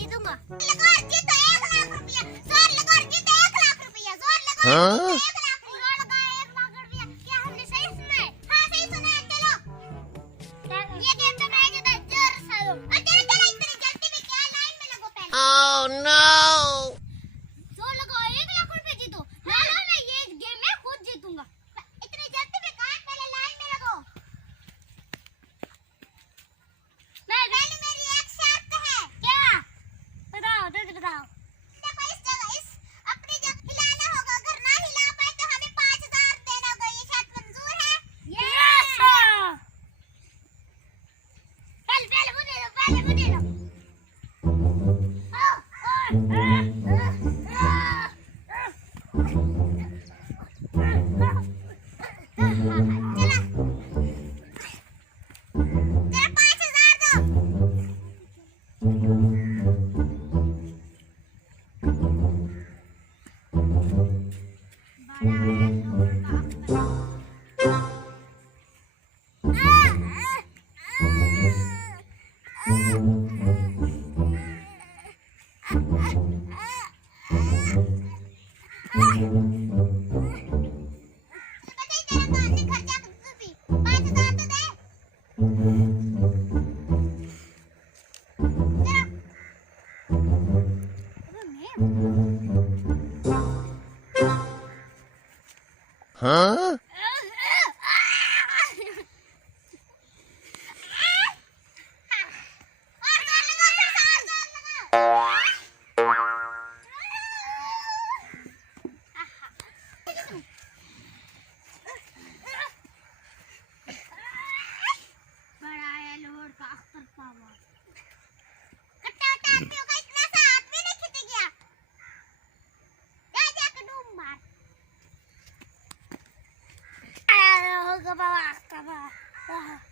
जीतूंगा। जीतो 1 लाख रुपया, जोर लगा और जीतो 1 लाख रुपया, जोर लगा और जीतो 1 लाख रुपया। क्या हमने सही सुना है? हाँ सही सुना है। चलो ये गेम तो मैं जीता, जोर से लो। चलो चलो इतनी जल्दी में क्या, लाइन में लगो पहले। Oh no! जोर लगाओ 1 लाख रुपया जीतो। ना ना ना ये गेम मैं खुद जीतूंगा। इतनी जल्दी में कहाँ, पहले लाइन में लगो। पहले मेरी एक शर्त है। क्या? बताओ जल्दी बताओ। देखो इस जगह इस अपनी जगह हिलाना होगा, अगर ना हिला पाए तो हमें 5000 देना होगा। ये शर्त मंजूर है? यस। पहले मुझे दो, पहले मुझे दो। चला 5000 दो। Huh? Gak apa-apa.